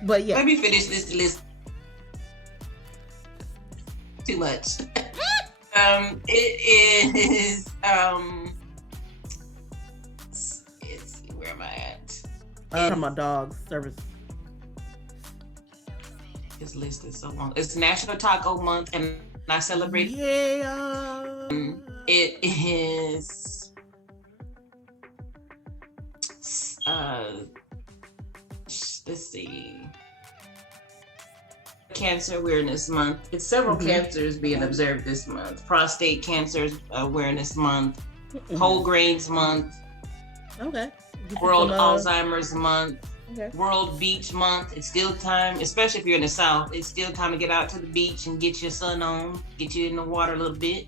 But yeah, let me finish this list. Too much. It is it's where am I at? My dog service. This list is so long. It's National Taco Month, and I celebrate. Yeah. It is. Let's see. Cancer Awareness Month. It's several cancers being observed this month. Prostate Cancer Awareness Month. Whole Grains Month. Okay. World Alzheimer's Month. Okay. World Beach Month. It's still time, especially if you're in the South, it's still time to get out to the beach and get your sun on, get you in the water a little bit.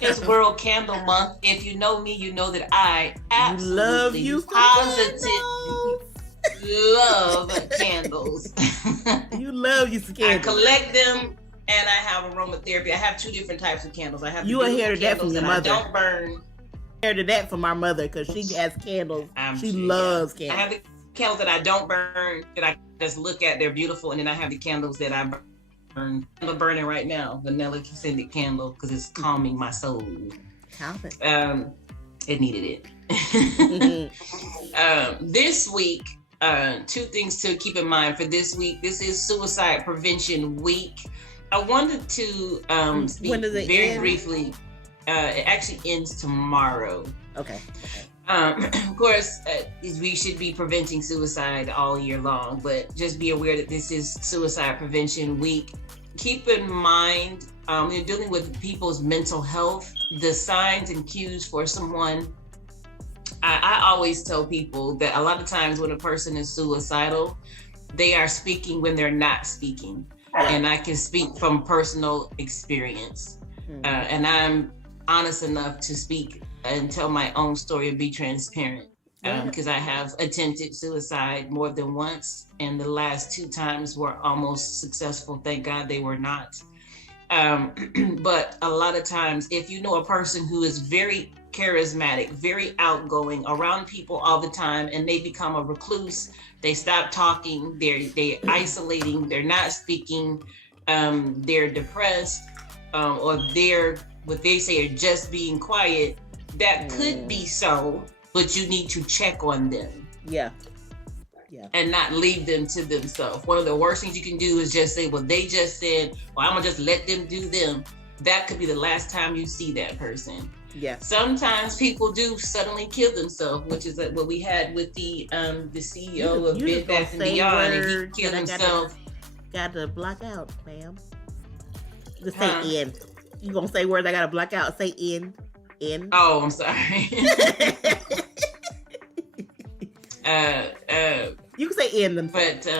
It's World Candle Month. If you know me, you know that I absolutely, positively love candles. You love you some candles. I collect them, and I have aromatherapy. I have 2 different types of candles. I have you inherited that from your mother. I don't burn. Inherited that from our mother because she has candles. She loves candles. I have the candles that I don't burn, that I just look at. They're beautiful, and then I have the candles that I burn. I'm burning right now, vanilla scented candle, because it's calming my soul. It needed it. This week. 2 things to keep in mind for this week. This is Suicide Prevention Week. I wanted to speak very briefly. It actually ends tomorrow. Okay. Of course, we should be preventing suicide all year long, but just be aware that this is Suicide Prevention Week. Keep in mind, you're dealing with people's mental health, the signs and cues for someone. I always tell people that a lot of times when a person is suicidal, they are speaking when they're not speaking. And I can speak from personal experience. And I'm honest enough to speak and tell my own story and be transparent. Because I have attempted suicide more than once. And the last 2 times were almost successful. Thank God they were not. But a lot of times, if you know a person who is very charismatic, very outgoing, around people all the time, and they become a recluse, they stop talking, they're isolating, they're not speaking, they're depressed, or they're what they say are just being quiet, that could be so, but you need to check on them. Yeah. And not leave them to themselves. One of the worst things you can do is just say, well, they just said, well, I'm gonna just let them do them. That could be the last time you see that person. Yeah. Sometimes people do suddenly kill themselves, which is what we had with the CEO of Bed Bath & Beyond, and he killed himself. Got to block out, ma'am. Just say end. You gonna say words I gotta block out? Say end. End. Oh, I'm sorry. You can say end themselves. But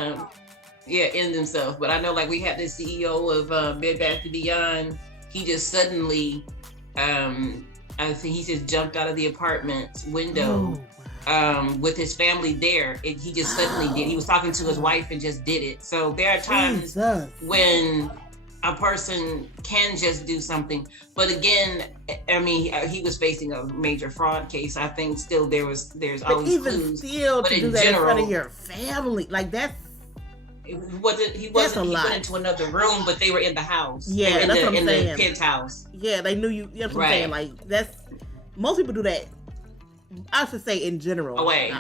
end themselves. But I know, like, we had the CEO of Bed Bath & Beyond. He just suddenly, I think he just jumped out of the apartment window with his family there. He just suddenly did. He was talking to his wife and just did it. So there are times when a person can just do something. But again, I mean, he was facing a major fraud case. I think still there's always clues. Still, but to do that in front of your family, like that's. He wasn't. He went into another room, but they were in the house. Yeah, that's what I'm saying. In the penthouse. Yeah, they knew you. You know what I'm saying? Like that's most people do that. I should say in general. Away.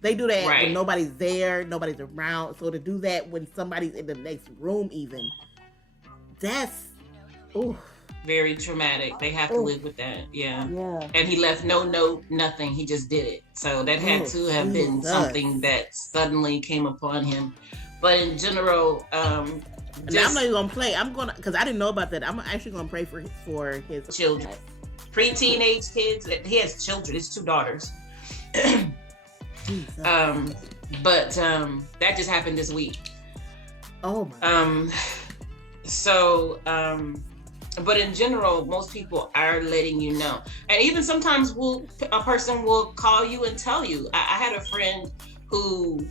They do that when nobody's there, nobody's around. So to do that when somebody's in the next room, even that's very traumatic. They have to live with that. Yeah. And he left no note, nothing. He just did it. So that had to have been something that suddenly came upon him. But in general, I'm not even gonna play. I'm gonna, because I didn't know about that. I'm actually gonna pray for his children, pre-teenage kids. He has children. His 2 daughters. But that just happened this week. Oh my. But in general, most people are letting you know. And even sometimes a person will call you and tell you. I had a friend who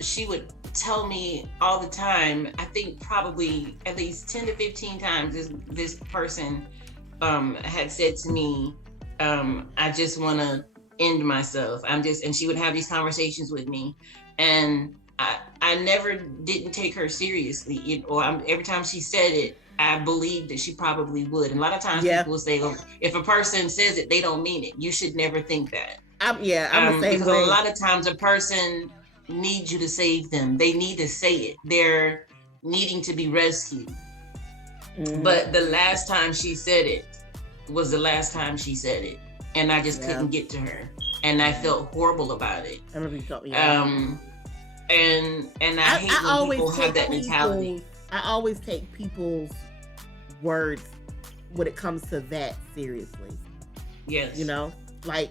she would tell me all the time, I think probably at least 10 to 15 times this person had said to me, I just want to end myself. And she would have these conversations with me. And I never didn't take her seriously. Every time she said it, I believed that she probably would. And a lot of times people will say, if a person says it, they don't mean it. You should never think that. I'm the same way. Because a lot of times a person needs you to save them. They need to say it. They're needing to be rescued. Mm-hmm. But the last time she said it was the last time she said it. And I just couldn't get to her. And I felt horrible about it. I really felt, and I hate when people have that mentality. I always take people's words when it comes to that seriously. Yes. You know, like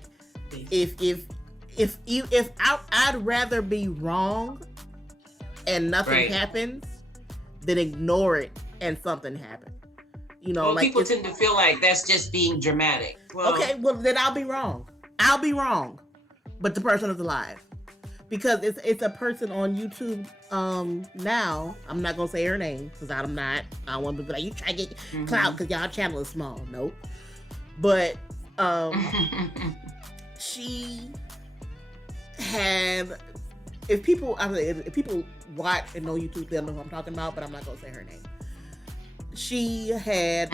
if I'd rather be wrong and nothing happens than ignore it and something happens. You know, like people tend to feel like that's just being dramatic. Well, okay, well then I'll be wrong. But the person is alive. Because it's a person on YouTube now. I'm not gonna say her name because I don't want to be like, you try to get clout because y'all channel is small. Nope. But she had, if people watch and know YouTube, they'll know who I'm talking about, but I'm not gonna say her name. She had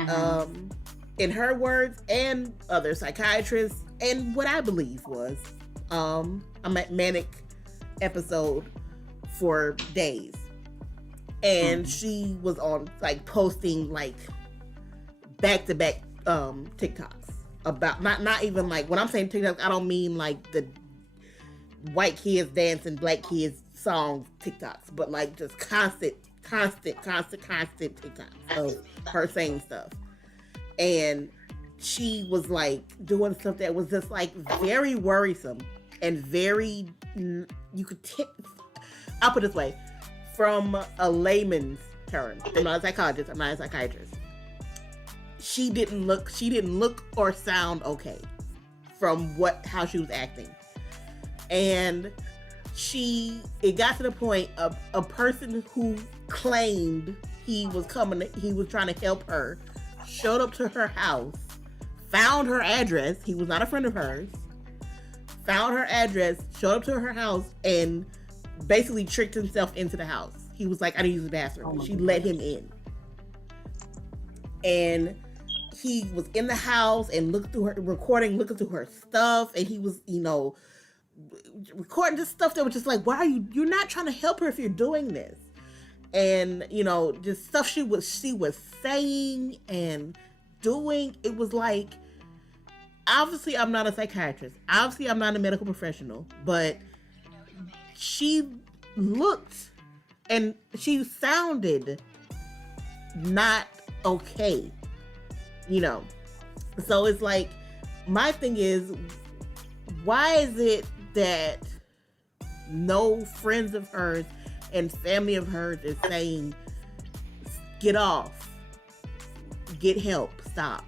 in her words and other psychiatrists, and what I believe was a manic episode for days, and she was on like posting like back-to-back TikToks about not even like, when I'm saying TikToks, I don't mean like the white kids dancing black kids songs TikToks, but like just constant TikToks of her saying stuff. And she was like doing stuff that was just like very worrisome and very, I'll put it this way, from a layman's term. I'm not a psychologist, I'm not a psychiatrist. She didn't look or sound okay from how she was acting. And it got to the point of a person who claimed he was trying to help her, showed up to her house, found her address. He was not a friend of hers. Found her address, showed up to her house, and basically tricked himself into the house. He was like, I need to use the bathroom. She let him in. And he was in the house and looking through her stuff, and he was, recording this stuff that was just like, why you're not trying to help her if you're doing this. And, just stuff she was saying and doing, it was like, obviously I'm not a psychiatrist. Obviously I'm not a medical professional, but she looked and she sounded not okay, So it's like, my thing is, why is it that no friends of hers and family of hers is saying, get off, get help, stop,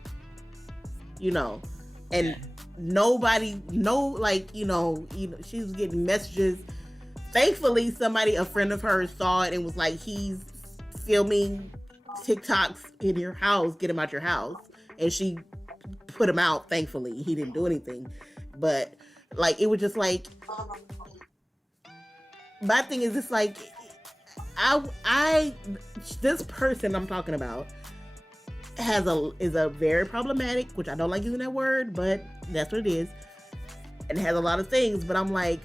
and nobody, she was getting messages. Thankfully, a friend of hers saw it and was like, he's filming TikToks in your house, get him out your house. And she put him out, thankfully. He didn't do anything. But, it was just like, my thing is, it's like, this person I'm talking about is a very problematic, which I don't like using that word, but that's what it is. And it has a lot of things, but I'm like,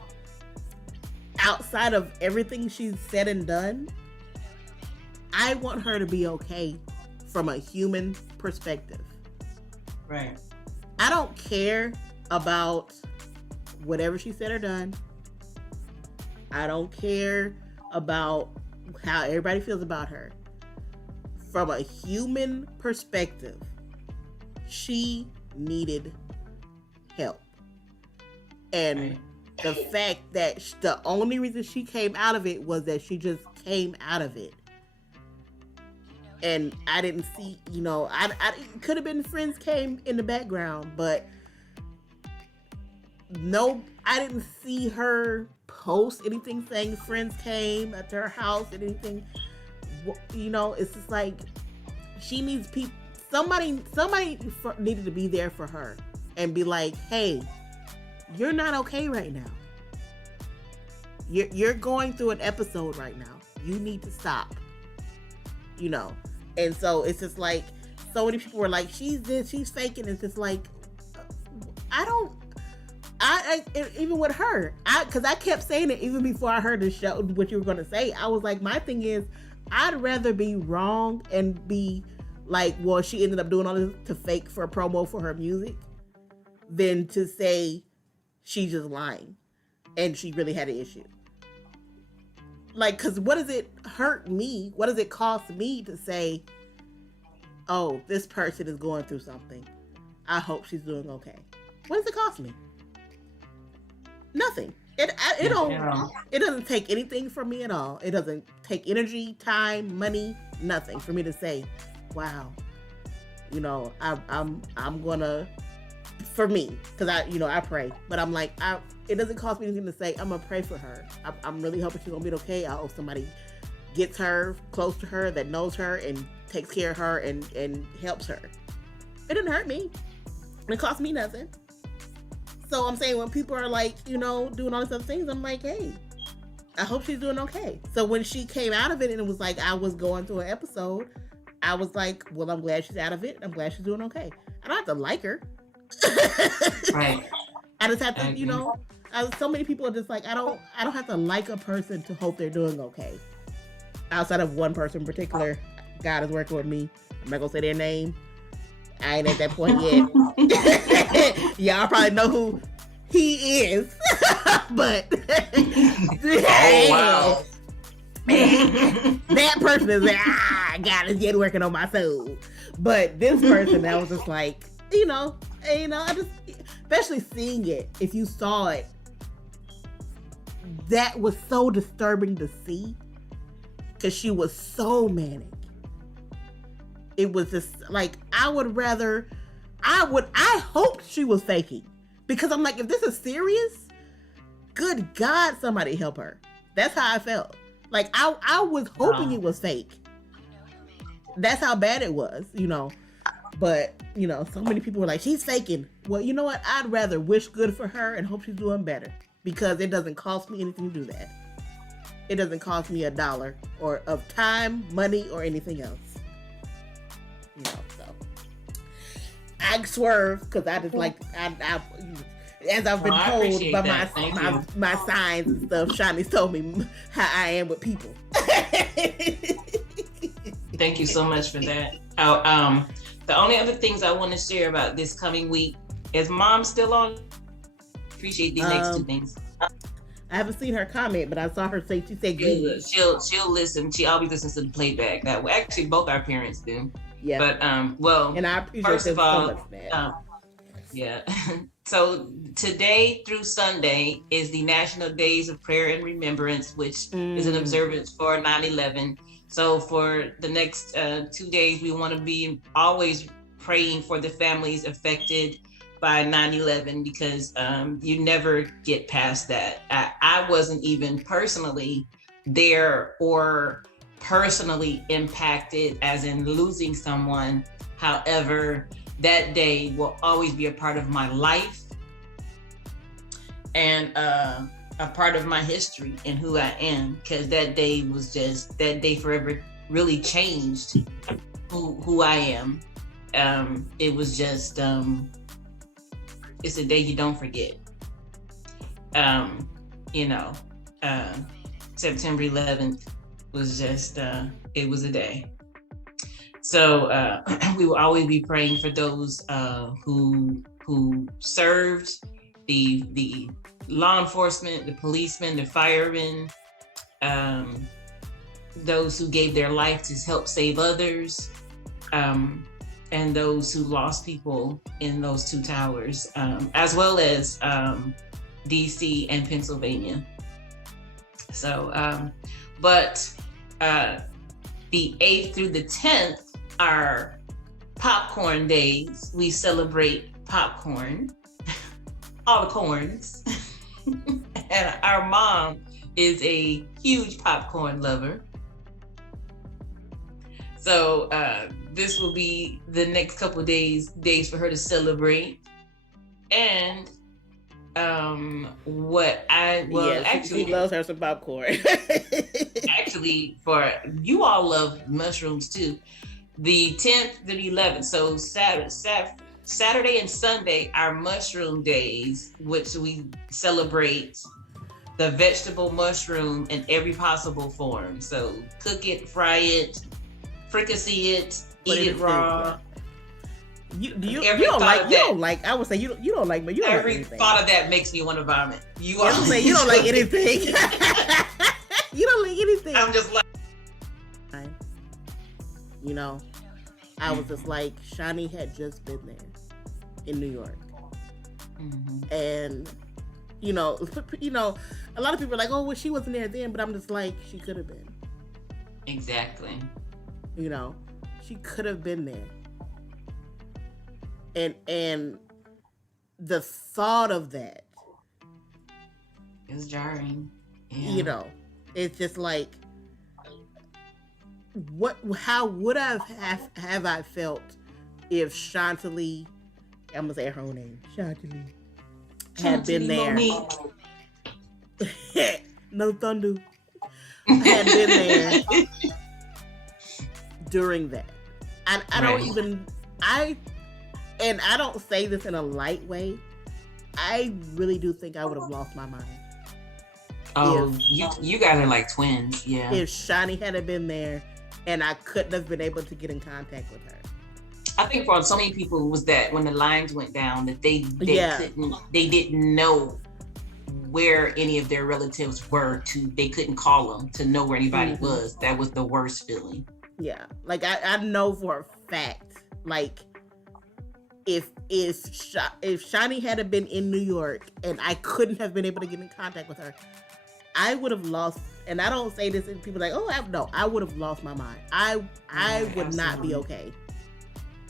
outside of everything she's said and done, I want her to be okay from a human perspective. Right. I don't care about whatever she said or done. I don't care about how everybody feels about her. From a human perspective, she needed help. And the fact that the only reason she came out of it was that she just came out of it. And I didn't see, I it could have been friends came in the background, but no, I didn't see her post anything saying friends came at her house and anything. It's just like she needs people. Somebody needed to be there for her and be like, hey, you're not okay right now. You're going through an episode right now. You need to stop. And so it's just like, so many people were like, she's this, she's faking. It's just like, even with her, because I kept saying it even before I heard the show, what you were going to say. I was like, my thing is, I'd rather be wrong and be like, well, she ended up doing all this to fake for a promo for her music than to say she's just lying and she really had an issue. Like, because what does it hurt me? What does it cost me to say, oh, this person is going through something. I hope she's doing okay. What does it cost me? Nothing. It doesn't take anything from me at all. It doesn't take energy, time, money, nothing for me to say, wow, I'm gonna, for me, because I pray, but I'm like, it doesn't cost me anything to say, I'm gonna pray for her. I'm really hoping she's gonna be okay. I hope somebody gets her close to her that knows her and takes care of her and helps her. It didn't hurt me. It cost me nothing. So I'm saying when people are like, doing all these other things, I'm like, hey, I hope she's doing okay. So when she came out of it and it was like I was going through an episode, I was like, well, I'm glad she's out of it. I'm glad she's doing okay. I don't have to like her. Right. I just have to, so many people are just like, I don't have to like a person to hope they're doing okay. Outside of one person in particular, God is working with me. I'm not gonna say their name. I ain't at that point yet. Y'all probably know who he is. But oh wow. That person is like, God is yet working on my soul. But this person, that was just like, I just, especially seeing it, if you saw it, that was so disturbing to see because she was so manic. It was just like, I hope she was faking, because I'm like, if this is serious, good God, somebody help her. That's how I felt. Like, I was hoping it was fake. That's how bad it was, But, so many people were like, she's faking. Well, you know what? I'd rather wish good for her and hope she's doing better, because it doesn't cost me anything to do that. It doesn't cost me $1 or of time, money, or anything else. So I swerve because I just like, as I've been told by my signs and stuff, Shani's told me how I am with people. Thank you so much for that. The only other things I want to share about this coming week is Mom still on? Appreciate these next two things. I haven't seen her comment, but I saw her say, she said good. She'll listen. She always listens to the playback. That way. Actually, both our parents do. Yeah. But well, and I appreciate first of all, so much, man. Yeah. So today through Sunday is the National Days of Prayer and Remembrance, which is an observance for 9/11. So for the next 2 days, we want to be always praying for the families affected by 9/11, because you never get past that. I wasn't even personally there or personally impacted as in losing someone. However, that day will always be a part of my life and a part of my history and who I am, because that day forever really changed who I am. It was just it's a day you don't forget. September 11th was just it was a day. So we will always be praying for those who served, the law enforcement, the policemen, the firemen, those who gave their life to help save others, and those who lost people in those two towers, as well as DC, and Pennsylvania. So, but the 8th through the 10th are popcorn days. We celebrate popcorn, all the corns. And our mom is a huge popcorn lover. So this will be the next couple of days for her to celebrate. And she loves her some popcorn. Actually, for you all love mushrooms too. The 10th to the 11th, so Saturday and Sunday are mushroom days, which we celebrate the vegetable mushroom in every possible form. So cook it, fry it, fricassee it, eat it raw. You don't like I would say you don't like, but you don't every like anything. thought of that makes me want to vomit. You don't like anything. You don't like anything. I'm just like, you know, I was just like, Shani had just been there in New York. Mm-hmm. And you know, a lot of people are like, oh, well, she wasn't there then, but I'm just like, she could have been. Exactly. You know, she could have been there. And the thought of that is jarring. Yeah. You know, it's just like, how would I have I felt if Chantilly, I'm gonna say her own name, Chantilly, had been there. No thunder. Had been there during that. I don't even, and I don't say this in a light way, I really do think I would have lost my mind. Oh, you guys are like twins, yeah. If Shani had been there and I couldn't have been able to get in contact with her. I think for so many people was that when the lines went down that they didn't know where any of their relatives were, they couldn't call them to know where anybody was. That was the worst feeling. Yeah, like I know for a fact, like if Shani had been in New York and I couldn't have been able to get in contact with her, I would have lost. And I don't say this and people are like, I would have lost my mind. I would not be okay.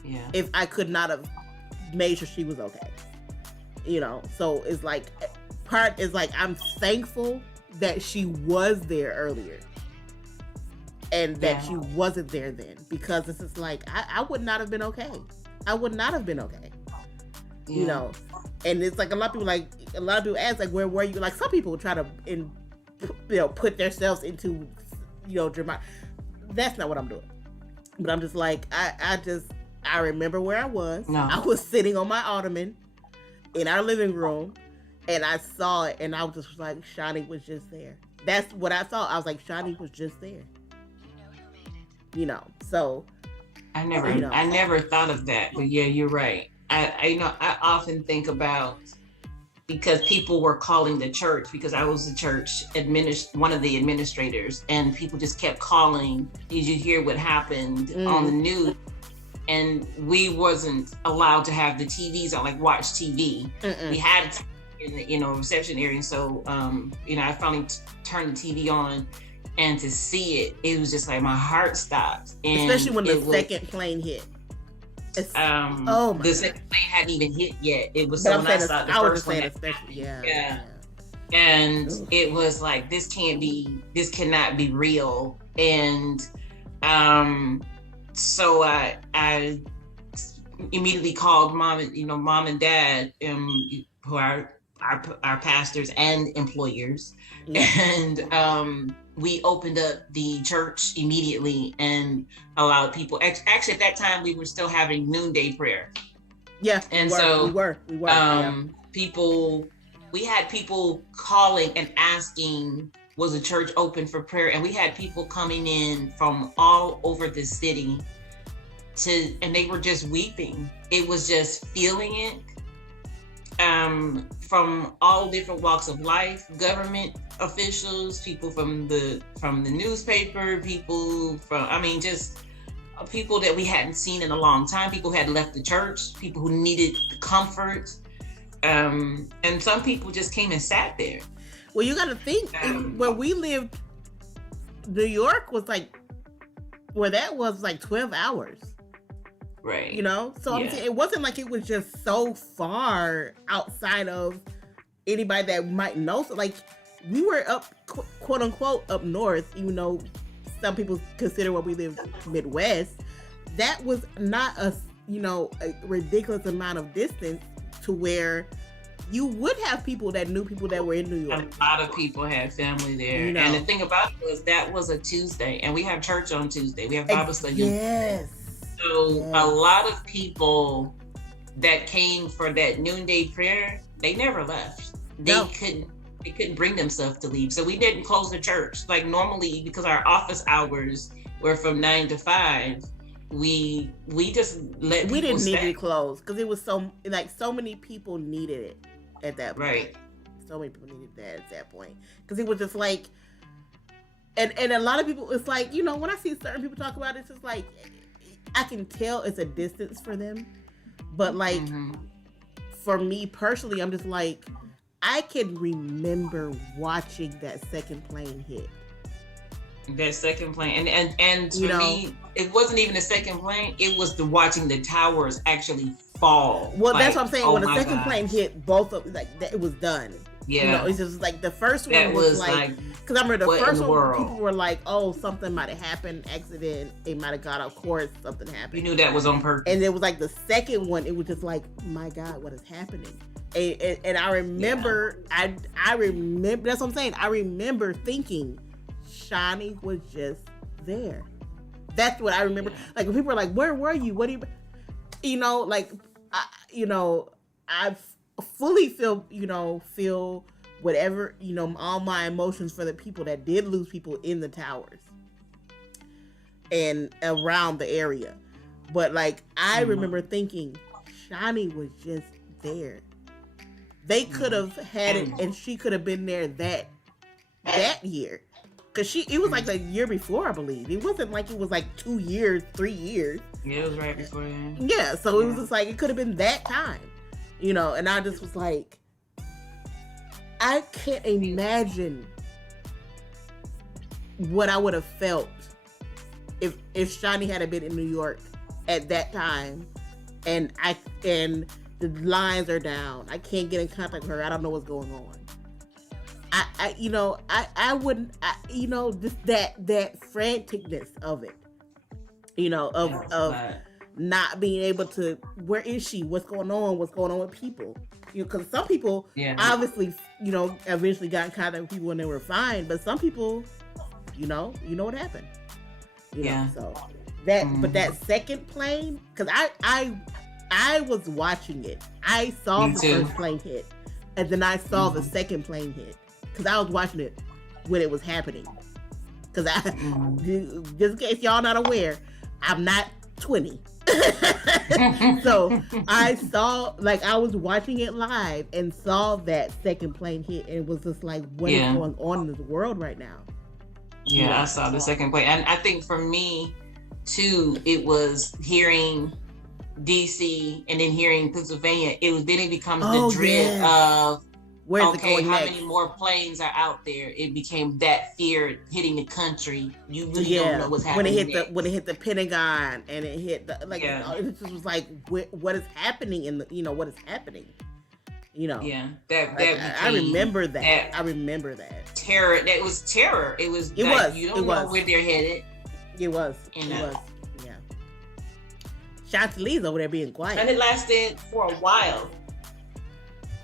Yeah. If I could not have made sure she was okay. You know, so it's like, part is like, I'm thankful that she was there earlier and that she wasn't there then, because this is like, I would not have been okay. I would not have been okay. Yeah. You know, and it's like a lot of people ask like, where were you? Like some people try to put themselves into, dramatic. That's not what I'm doing. But I'm just like, I remember where I was. No. I was sitting on my ottoman in our living room and I saw it and I was just like, Shani was just there. That's what I saw. I was like, Shani was just there. So I never thought of that, but yeah, you're right. I often think about, because people were calling the church, because I was the church one of the administrators, and people just kept calling. Did you hear what happened on the news? And we wasn't allowed to have the TVs on, like watch TV. We had it in the reception area. So I finally turned the TV on, and to see it was just like my heart stopped. And especially when the second plane hit. The second plane hadn't even hit yet. It was so when I saw the first one. Yeah. And it was like, this cannot be real. And so I immediately called mom and dad, who are our pastors and employers. Yeah. And we opened up the church immediately and allowed people. Actually, at that time, we were still having noonday prayer. Yeah, and we were. We had people calling and asking, was the church open for prayer? And we had people coming in from all over the city and they were just weeping. It was just feeling it. From all different walks of life, government officials, people from the newspaper, people just people that we hadn't seen in a long time, people who had left the church, people who needed comfort. And some people just came and sat there. Well, you got to think, where we lived, New York was like, where that was like 12 hours. Right. You know? So I'm saying, it wasn't like it was just so far outside of anybody that might know. So like, we were up, quote unquote, up north, even though some people consider where we live Midwest. That was not a ridiculous amount of distance to where you would have people that knew people that were in New York. A lot of people had family there. You know? And the thing about it was that was a Tuesday, and we have church on Tuesday. We have Bible study. Yes. So a lot of people that came for that noonday prayer, they never left. They couldn't bring themselves to leave. So we didn't close the church. Like normally, because our office hours were from 9 to 5, we just let people we didn't stay. need it closed because it was so many people needed it at that point. Right. So many people needed that at that point because it was just like, and a lot of people, it's like, when I see certain people talk about it, it's just like, I can tell it's a distance for them, but like for me personally, I'm just like, I can remember watching that second plane hit. That second plane, and to me, it wasn't even a second plane. It was watching the towers actually fall. Well, that's what I'm saying. When the second plane hit, both of it was done. Yeah, it's just like the first one was like, because I remember the first one, people were like, "Oh, something might have happened, accident. It might have got off course. Something happened." You knew that was on purpose. And it was like the second one. It was just like, "My God, what is happening?" And I remember, I remember. That's what I'm saying. I remember thinking, Shawnee was just there. That's what I remember. Like when people were like, "Where were you? What do you?" I fully feel whatever, all my emotions for the people that did lose people in the towers and around the area. But like, I remember thinking, Shawnee was just there. They could have had it, and she could have been there that year. Cause it was like the year before, I believe. It wasn't like it was like 2 years, 3 years. Yeah, it was right before then. Yeah, so it was just like, it could have been that time, and I just was like, I can't imagine what I would have felt if Shawnee had been in New York at that time, and the lines are down. I can't get in contact with her. I don't know what's going on. I wouldn't, just that franticness of it, of not being able to, where is she? What's going on with people? Because some people obviously, eventually got in contact with people when they were fine, but some people, what happened. So that, but that second plane, because I was watching it. I saw the first plane hit, and then I saw the second plane hit. Because I was watching it when it was happening. Because just in case y'all not aware, I'm not 20. So I saw, I was watching it live and saw that second plane hit, and it was just like, what is going on in this world right now? Yeah, I saw the second plane. And I think for me, too, it was hearing DC and then hearing Pennsylvania. Then it becomes the dread of, where's it going how next? many more planes are out there? It became that fear hitting the country. You really don't know what's happening. When it hit the Pentagon and it hit the it just was like, what is happening what is happening? Yeah, that became, I remember that. I remember that terror. That was terror. It was. You don't know where they're headed. It was. It was. Yeah. Chantilly's over there being quiet, and it lasted for a while.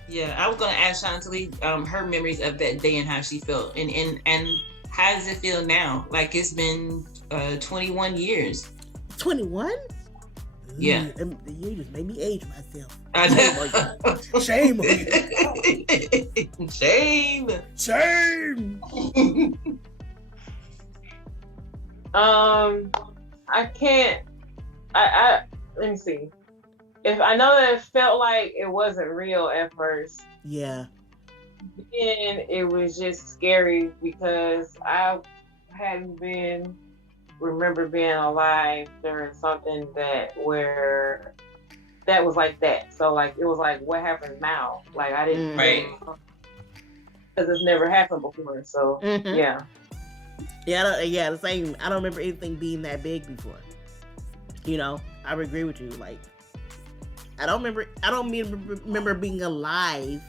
Yeah, I was gonna ask Chantilly her memories of that day and how she felt, and how does it feel now? Like it's been 21 years. 21? Yeah. You just made me age myself. I know. Shame on you. Shame. I can't. I let me see. If I know that it felt like it wasn't real at first. Yeah. And it was just scary because I hadn't remember being alive during something where that was like that. So like it was like, what happens now? Like I didn't Right. because it's never happened before. So yeah. Yeah, the same. I don't remember anything being that big before. You know, I would agree with you. Like, I don't remember being alive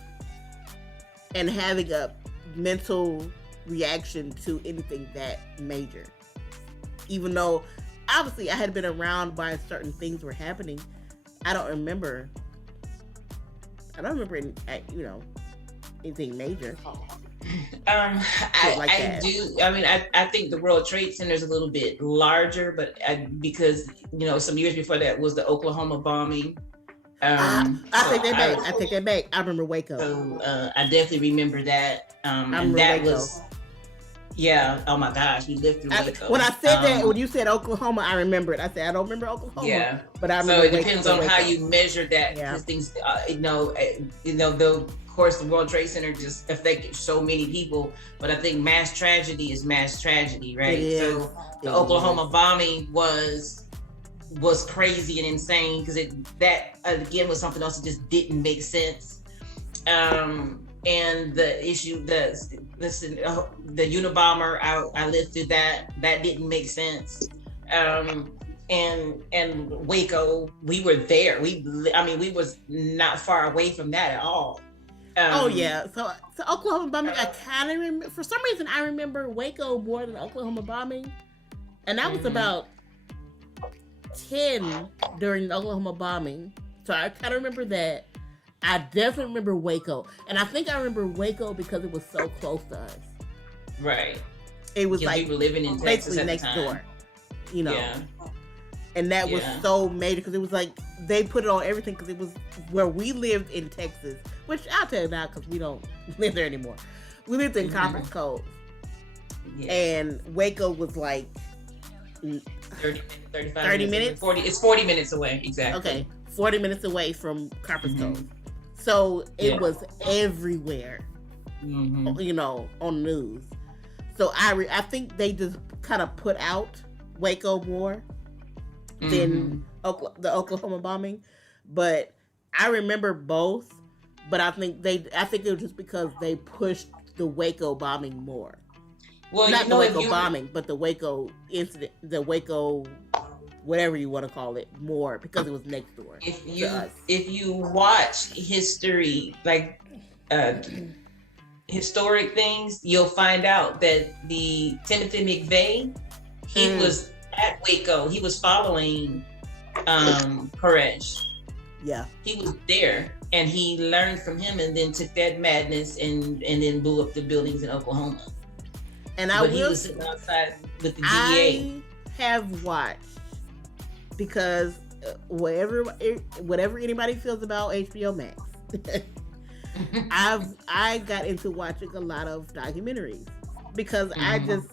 and having a mental reaction to anything that major. Even though, obviously, I had been around while certain things were happening, I don't remember any, anything major. I do. I mean, I think the World Trade Center is a little bit larger, but because some years before that was the Oklahoma bombing. I take that back. I remember Waco. So I definitely remember that. And that Waco. Was. Yeah. Oh my gosh, we lived through Waco. When I said that, when you said Oklahoma, I remember it. I said I don't remember Oklahoma. Yeah. But I remember. So it depends on how you measure that. Because things, of course, the World Trade Center just affected so many people. But I think mass tragedy is mass tragedy, right? So the Oklahoma bombing was crazy and insane because that again was something else that just didn't make sense. And the issue, the Unabomber, I lived through that. That didn't make sense. And Waco, we were there. We was not far away from that at all. So Oklahoma bombing, I kind of remember. For some reason, I remember Waco more than Oklahoma bombing, and that was about 10 during the Oklahoma bombing. So I kind of remember that. I definitely remember Waco, and I think I remember Waco because it was so close to us. Right. It was like we were living in Texas basically at the time. next door. Yeah. And that was so major because it was like they put it on everything because it was where we lived in Texas, which I'll tell you now because we don't live there anymore. We lived in Coatless Cults, and Waco was like 30 minutes. 40. It's 40 minutes away exactly. Okay, 40 minutes away from Coatless Cults. So it was everywhere, on the news. So I think they just kind of put out Waco more than the Oklahoma bombing, but I remember both. But I think it was just because they pushed the Waco bombing more. Well, not the Waco bombing, but the Waco incident, the Waco, whatever you want to call it, more because it was next door. If you watch history, like historic things, you'll find out that the Timothy McVeigh, he was at Waco. He was following Koresh. Yeah, he was there, and he learned from him, and then took that madness and then blew up the buildings in Oklahoma. And he was sitting outside with the DEA. I have watched because whatever anybody feels about HBO Max, I got into watching a lot of documentaries because I just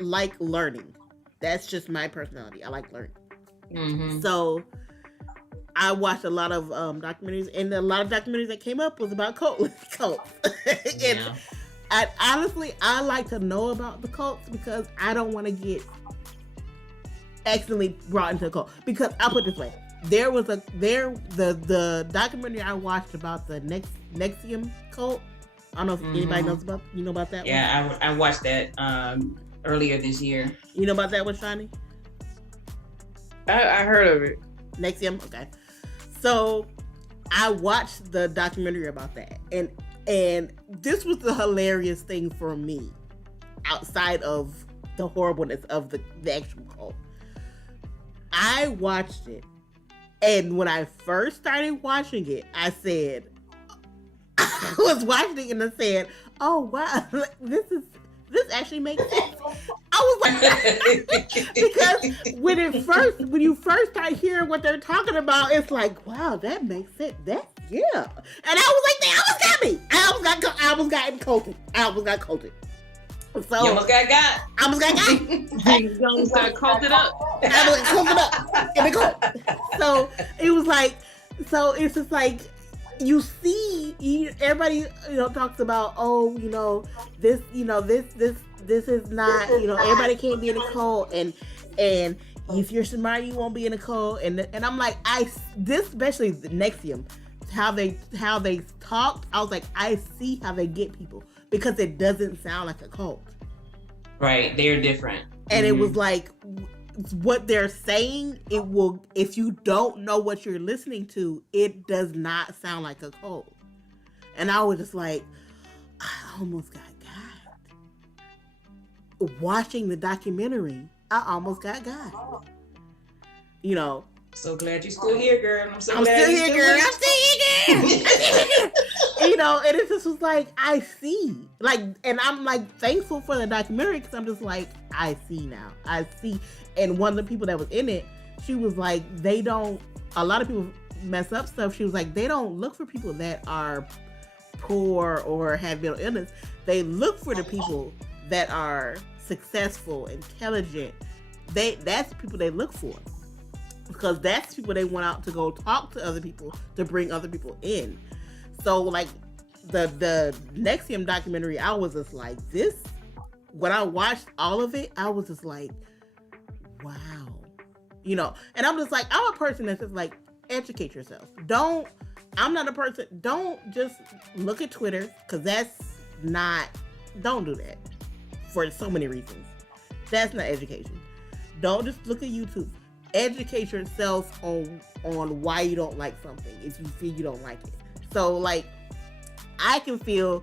like learning. That's just my personality. I like learning. So I watched a lot of documentaries, and a lot of documentaries that came up was about Coatless Cults. And I like to know about the cults because I don't want to get accidentally brought into a cult. Because I'll put it this way: the documentary I watched about the nexium cult. I don't know if anybody knows about that one. Yeah, I watched that earlier this year. You know about that one, Shani? I heard of it. nexium, okay. So I watched the documentary about that, and this was the hilarious thing for me, outside of the horribleness of the actual cult. I watched it, and when I first started watching it, I said, I was watching it and I said, "Oh wow, this actually makes sense." I was like, because when you first start hearing what they're talking about, it's like, wow, that makes sense. And I was like, that almost got me. I almost got culted. So you almost got. I almost got. You almost got culted up. I was culted up in the cult. So it was like, so it's just like, you see, everybody, talks about, this is not, everybody can't be in a cult, and if you're smart, you won't be in a cult. And I'm like, this especially the nexium, how they talk. I was like, I see how they get people because it doesn't sound like a cult. Right, they're different. And it was like, what they're saying, it will, if you don't know what you're listening to, it does not sound like a cult. And I was just like, I almost got God. Watching the documentary, I almost got God. You know. So glad you're still here, girl. I'm still here, girl. You know, and it just was like, I see. Like, and I'm like thankful for the documentary because I'm just like, I see now. I see. And one of the people that was in it, she was like, a lot of people mess up stuff. She was like, they don't look for people that are poor or have mental illness. They look for the people that are successful, intelligent. That's the people they look for. Because that's people they went out to go talk to other people to bring other people in. So like the nexium documentary, I was just like, this, when I watched all of it, I was just like, wow. You know, and I'm just like, I'm a person that's just like, educate yourself. Don't just look at Twitter, because don't do that for so many reasons. That's not education. Don't just look at YouTube. Educate yourself on why you don't like something if you feel you don't like it. So like, I can feel,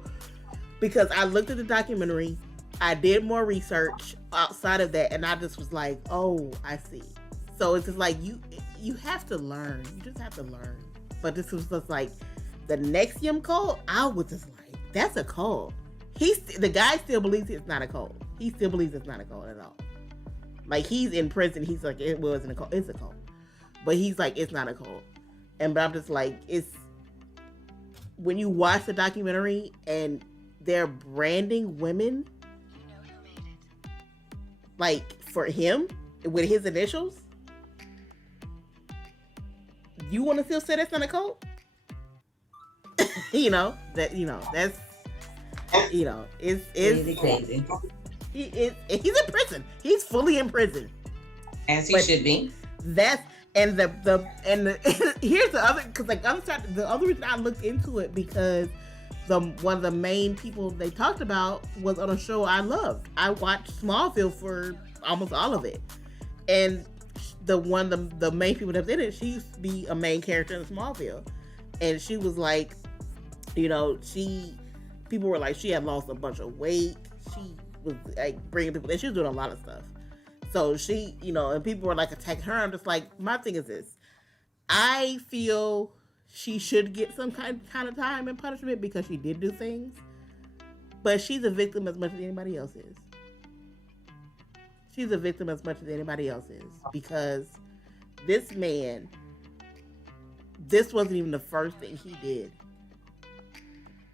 because I looked at the documentary, I did more research outside of that, and I just was like, oh, I see. So it's just like, you have to learn. You just have to learn. But this was just like, the nexium cult, I was just like, that's a cult. The guy still believes it's not a cult. He still believes it's not a cult at all. Like, he's in prison. He's like, it wasn't a cult. It's a cult. But he's like, it's not a cult. But I'm just like, when you watch the documentary and they're branding women, like, for him, with his initials, you want to still say that's not a cult? That's, it's crazy. He's in prison. He's fully in prison, as he should be. That's and the here's the other, because like the other reason I looked into it, because one of the main people they talked about was on a show I loved. I watched Smallfield for almost all of it, and the main people that was in it, she used to be a main character in Smallfield, and she was like, people were like, she had lost a bunch of weight. She was like bringing people, and she was doing a lot of stuff. So she, and people were like attacking her. I'm just like, my thing is this: I feel she should get some kind of time and punishment because she did do things, but she's a victim as much as anybody else is. She's a victim as much as anybody else is, because this man, this wasn't even the first thing he did,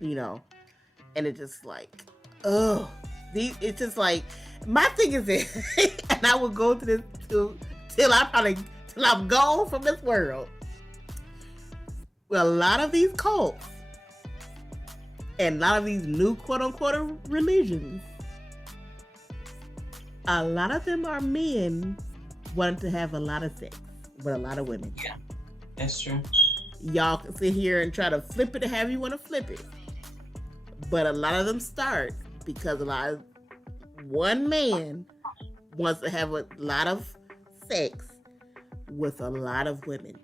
and it's just like, ugh. It's just like, my thing is this, and I will go to this till I'm gone from this world. Well, a lot of these cults and a lot of these new quote unquote religions, a lot of them are men wanting to have a lot of sex with a lot of women. Yeah, that's true. Y'all can sit here and try to flip it to have you want to flip it, but a lot of them start because one man wants to have a lot of sex with a lot of women.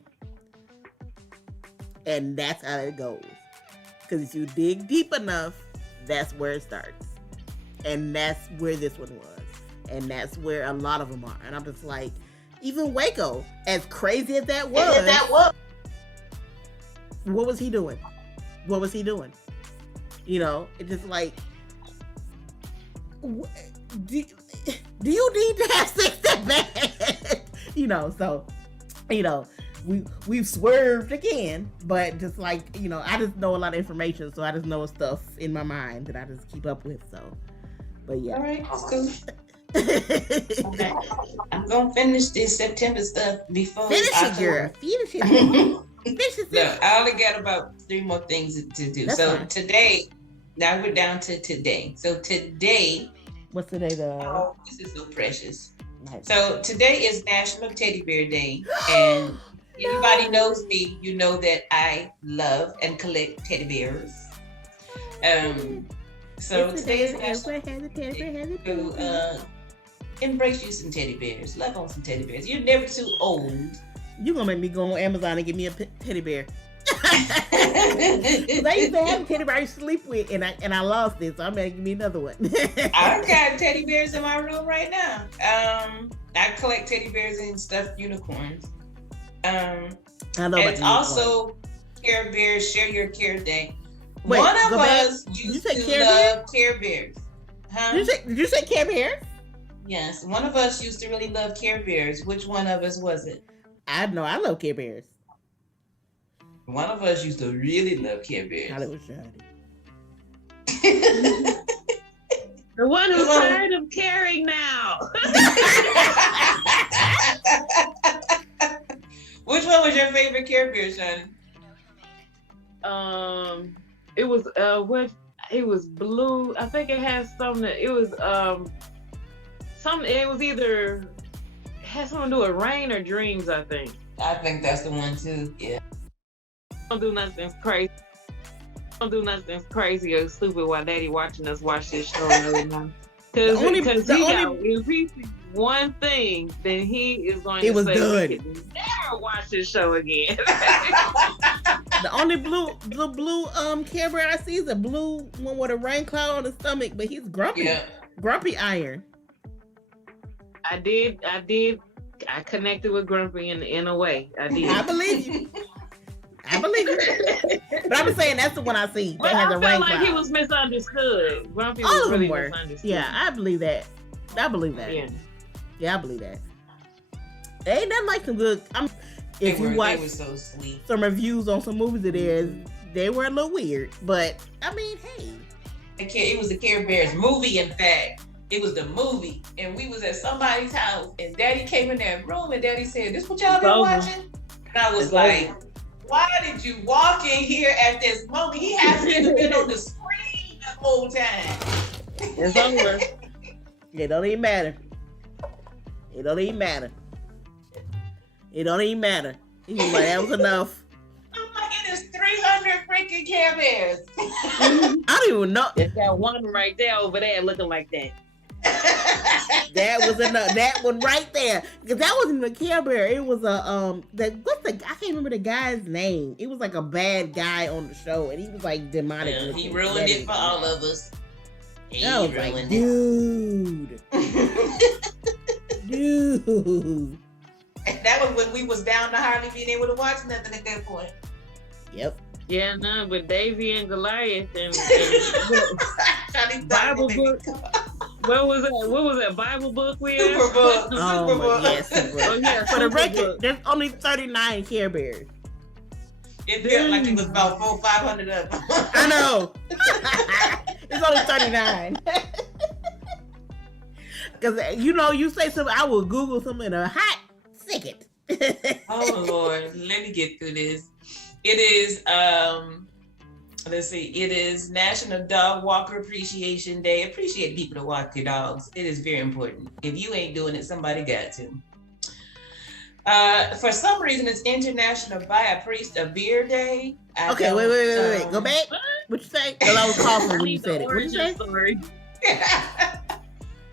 And that's how it goes. Because if you dig deep enough, that's where it starts. And that's where this one was. And that's where a lot of them are. And I'm just like, even Waco, as crazy as that was, what was he doing? It's just like, do you need to have sex that bad? We've swerved again, but just like, I just know a lot of information, so I just know stuff in my mind that I just keep up with, so, but yeah. All right, that's cool. Okay. I'm gonna finish this September stuff before Finish it, girl. Finish it. No, I only got about 3 more things to do. That's so fine. Today, we're down to today. So today, what's today though? Oh, this is so precious. Nice. So today is National Teddy Bear Day, and anybody knows me, you know that I love and collect teddy bears. So today is National to embrace you some teddy bears, love on some teddy bears. You're never too old. You gonna make me go on Amazon and get me a teddy bear. I used to have a teddy bear I used to sleep with, and I lost it, so I'm gonna give me another one. I've got teddy bears in my room right now. I collect teddy bears and stuffed unicorns. I know. And it's also Care Bears Share Your Care Day. Wait, one of us used to love Care Bears. Huh? Did you say Care Bears? Yes, one of us used to really love Care Bears. Which one of us was it? I know. I love Care Bears. One of us used to really love Care Bears. Hollywood Shady. The one who's tired of caring now. Which one was your favorite Care Bear, Shani? It was what? It was blue. I think it has something. It was something. It was either had something to do with rain or dreams. I think that's the one too. Yeah. Don't do nothing crazy. Don't do nothing crazy or stupid while Daddy watching us watch this show right now. Because if he sees one thing, then he is going to say good. We can never watch this show again. The only blue Care Bear I see is a blue one with a rain cloud on the stomach, but he's grumpy. Yeah. Grumpy Iron. I connected with Grumpy in a way. I did. I believe you. But I'm saying that's the one I see. But I felt like he was misunderstood. Grumpy was really misunderstood. Yeah, I believe that. Yeah, I believe that. Ain't nothing like some good. If you watch so sweet. Some reviews on some movies of theirs, they were a little weird. But I mean, hey. It was the Care Bears movie, in fact. It was the movie. And we was at somebody's house, and Daddy came in that room, and Daddy said, "This what y'all been watching?" And I was like, why did you walk in here at this moment? He hasn't even been on the screen the whole time. It's over. It don't even matter. He was like, that was enough. I'm like, it is 300 freaking Care Bears. I don't even know. There's that one right there over there looking like that. That was enough. That one right there, because that wasn't a Care Bear. It was a I can't remember the guy's name. It was like a bad guy on the show, and he was like demonic. Yeah, he ruined it for all of us. I was like, dude. And that was when we was down to hardly being able to watch nothing at that point. Yep. Yeah, no, but Davy and Goliath and Bible book. What was that Bible book we had? Superbook. Yes, Superbook. Oh, yeah, for the record, there's only 39 Care Bears. It felt like it was about 400-500 of them. I know. It's only 39. Because, you say something, I will Google something in a hot second. Oh, Lord. Let me get through this. It is, it is National Dog Walker Appreciation Day. Appreciate people to walk your dogs. It is very important. If you ain't doing it, somebody got to. For some reason, it's International Buy a Priest a Beer Day. Okay, wait. Go back. What you say? Because I was coughing when you said it. What you say?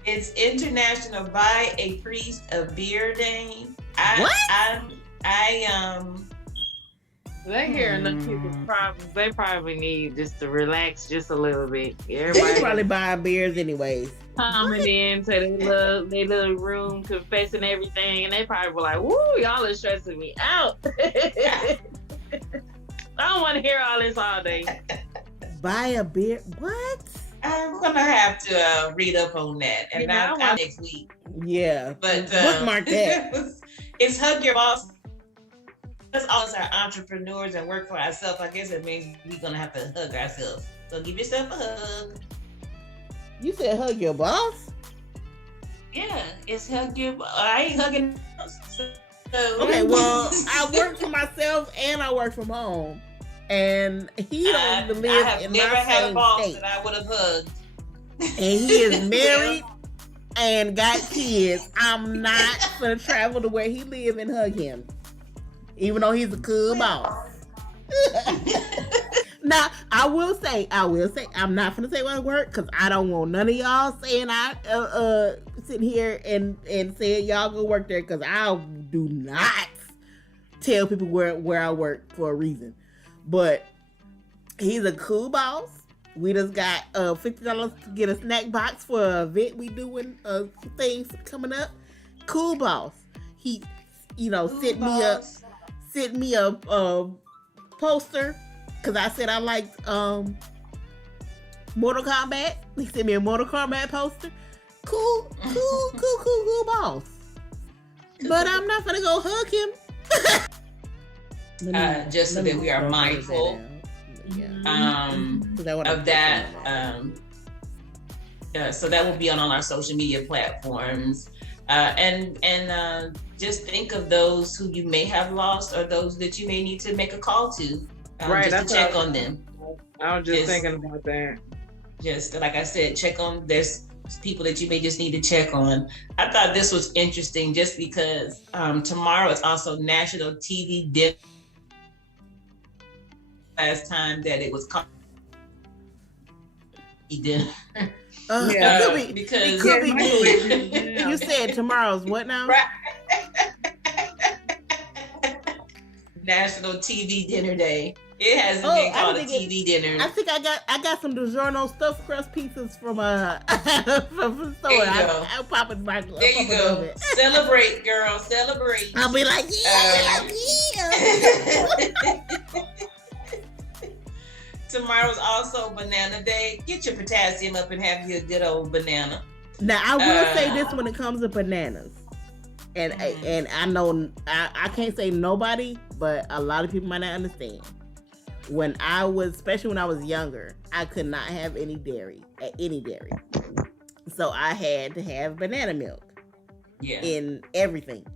It's International Buy a Priest a Beer Day. They're hearing the people's problems. They probably need just to relax just a little bit. They probably buy beers anyways. Coming into their little room, confessing everything, and they probably were like, "Woo, y'all are stressing me out." I don't want to hear all this all day. Buy a beer? What? I'm gonna have to read up on that, and I'll next week. Yeah, but bookmark that. It's Hug Your Boss. Us all are entrepreneurs and work for ourselves. I guess it means we're gonna have to hug ourselves. So give yourself a hug. You said hug your boss? Yeah, it's hug your boss. I ain't hugging. Okay, well, I work for myself and I work from home, and he don't even live in my same state. I have never had a boss that I would have hugged. And he is married. and got kids, I'm not gonna travel to where he live and hug him, even though he's a cool boss. Now, I will say, I'm not gonna say what work because I don't want none of y'all saying I sitting here and saying y'all go work there, because I do not tell people where I work for a reason. But he's a cool boss. We just got $50 to get a snack box for an event we doing things coming up. Cool boss. He, sent me a poster because I said I liked Mortal Kombat. He sent me a Mortal Kombat poster. Cool boss. But I'm not gonna go hug him. Just so that we are mindful of that. So that will be on all our social media platforms. And just think of those who you may have lost or those that you may need to make a call to, right, just to check on them. I was just thinking about that. Just like I said, check on, there's people that you may just need to check on. I thought this was interesting just because tomorrow is also National TV Dinner. Last time that it was called dinner. Because it could be good. You said tomorrow's what now? Right. National TV Dinner Day. It hasn't been called a TV dinner. I think I got some DiGiorno stuffed crust pizzas from from the store. I'll pop it back. There you go. Celebrate, girl. Celebrate. I'll be like, yeah. Tomorrow's also Banana Day. Get your potassium up and have your good old banana. Now, I will say this when it comes to bananas. And I know, I can't say nobody, but a lot of people might not understand. Especially when I was younger, I could not have any dairy. So I had to have banana milk in everything.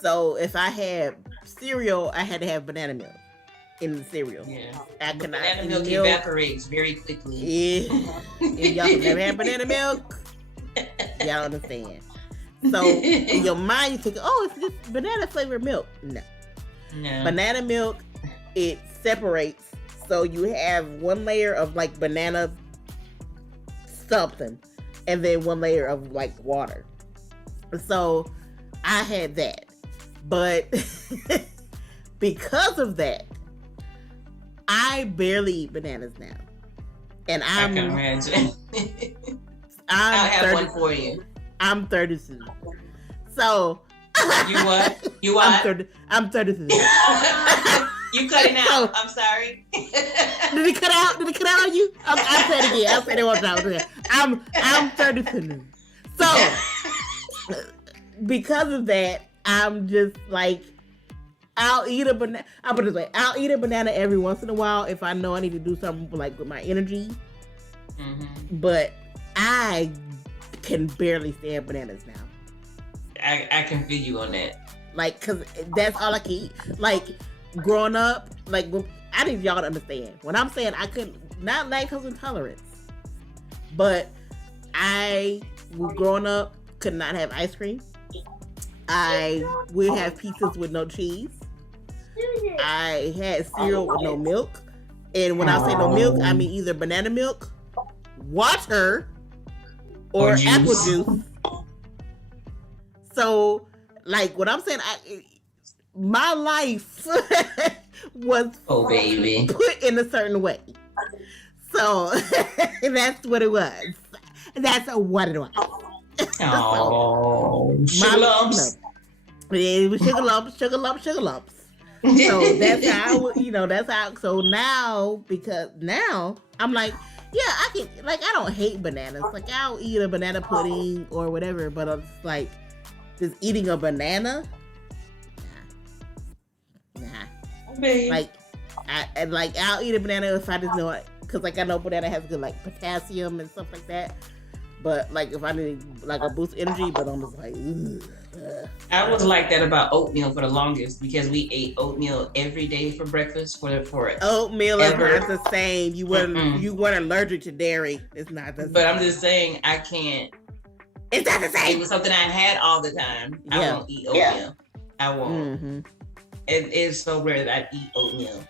So if I had cereal, I had to have banana milk in the cereal. Yeah. I could not. Banana milk evaporates very quickly. Yeah. If y'all never had banana milk, y'all understand. So in your mind, you think, oh, it's just banana flavored milk. No. Banana milk, it separates. So you have one layer of like banana something, and then one layer of like water. So I had that. But because of that, I barely eat bananas now. And I can imagine. I'll have one for you. I'm 32. So you what? You what? I'm 32. You cutting out. I'm sorry. Did it cut out? Did it cut out on you? I'll say it again. I'll say it one time. I'm 32. So because of that, I'm just like, I'll eat a banana. I'll put it this way. I'll eat a banana every once in a while if I know I need to do something like with my energy. Mm-hmm. But I can barely stand bananas now. I can feel you on that. Like, cause that's all I can eat. Like, growing up, like, I need y'all to understand. When I'm saying I couldn't, not lactose intolerance, but growing up, could not have ice cream. I would have pizzas with no cheese. I had cereal with no milk. And when I say no milk, I mean either banana milk, water, or apple juice. So, like, what I'm saying, my life was put in a certain way. So, that's what it was. That's what it was. Oh, sugar lumps. It was sugar lumps. So that's how, that's how. So now, because now I'm like, yeah, I can, like, I don't hate bananas. Like, I'll eat a banana pudding or whatever, but it's like, just eating a banana, nah. Like, I'll eat a banana if I just know it, because like I know banana has good like potassium and stuff like that. But like if I need like a boost of energy, but I'm just like, I was like that about oatmeal for the longest because we ate oatmeal every day for breakfast for oatmeal is not the same. You weren't allergic to dairy. It's not the same. But I'm just saying I can't Is that the same? It was something I had all the time. Yeah. I won't eat oatmeal. Yeah. I won't. Mm-hmm. It's so rare that I eat oatmeal.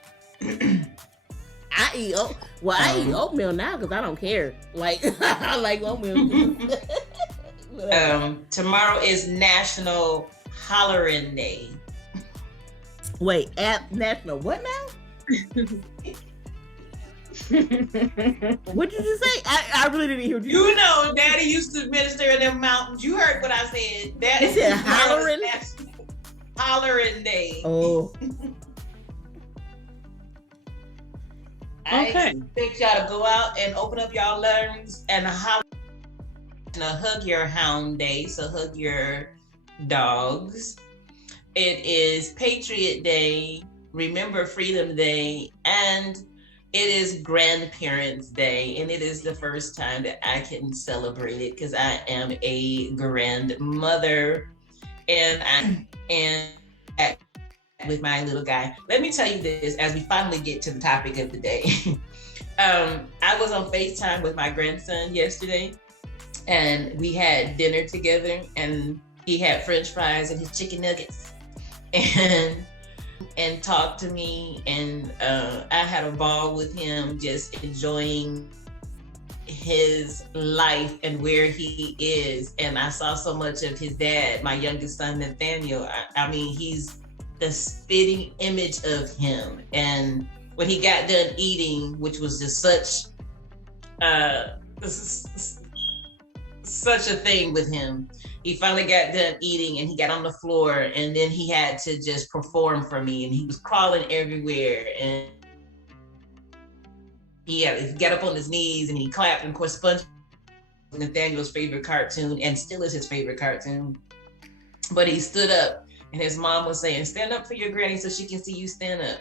I eat oatmeal now because I don't care. Like I like oatmeal. Tomorrow is National Hollering Day. Wait, National what now? What did you say? I really didn't hear you. You know, Daddy used to minister in them mountains. You heard what I said. Daddy said hollering. Hollering Day. Oh. I expect y'all to go out and open up y'all lungs and holler. Hug your hound day, so hug your dogs. It is Patriot Day, Remember Freedom Day, and it is Grandparents' Day, and it is the first time that I can celebrate it because I am a grandmother, and I am with my little guy. Let me tell you this as we finally get to the topic of the day. I was on FaceTime with my grandson yesterday, and we had dinner together, and he had French fries and his chicken nuggets, and talked to me, and I had a ball with him, just enjoying his life and where he is. And I saw so much of his dad, my youngest son, Nathaniel. I mean, he's the spitting image of him. And when he got done eating, which was just such a thing with him, he finally got done eating and he got on the floor, and then he had to just perform for me, and he was crawling everywhere, and he got up on his knees and he clapped. And of course, SpongeBob was Nathaniel's favorite cartoon and still is his favorite cartoon. But he stood up, and his mom was saying, "Stand up for your granny so she can see you stand up."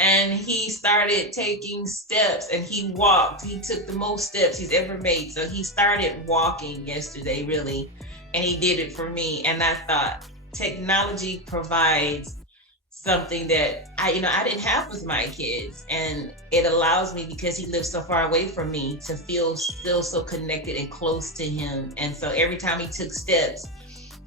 And he started taking steps, and he walked. He took the most steps he's ever made. So he started walking yesterday, really, and he did it for me. And I thought, technology provides something that I didn't have with my kids, and it allows me, because he lives so far away from me, to feel still so connected and close to him. And so every time he took steps,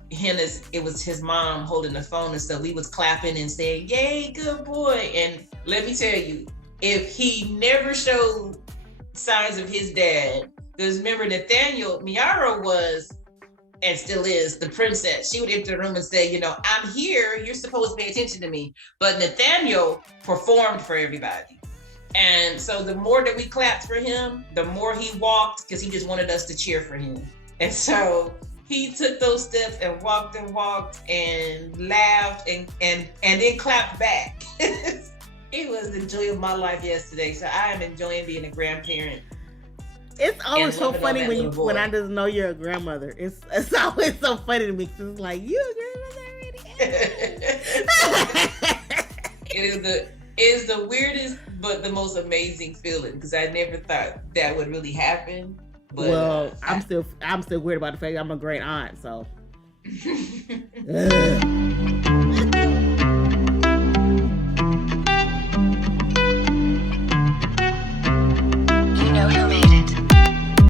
it was his mom holding the phone, and so we was clapping and saying, "Yay, good boy." And let me tell you, if he never showed signs of his dad, because remember, Nathaniel, Miara was and still is the princess. She would enter the room and say, "I'm here, you're supposed to pay attention to me." But Nathaniel performed for everybody. And so the more that we clapped for him, the more he walked, because he just wanted us to cheer for him. And so he took those steps and walked and laughed and then clapped back. It was the joy of my life yesterday. So I am enjoying being a grandparent. It's always so funny when I just know you're a grandmother. It's always so funny to me, because it's like, you a grandmother already? It is the weirdest but the most amazing feeling, because I never thought that would really happen. But, well, I'm still weird about the fact that I'm a great aunt, so.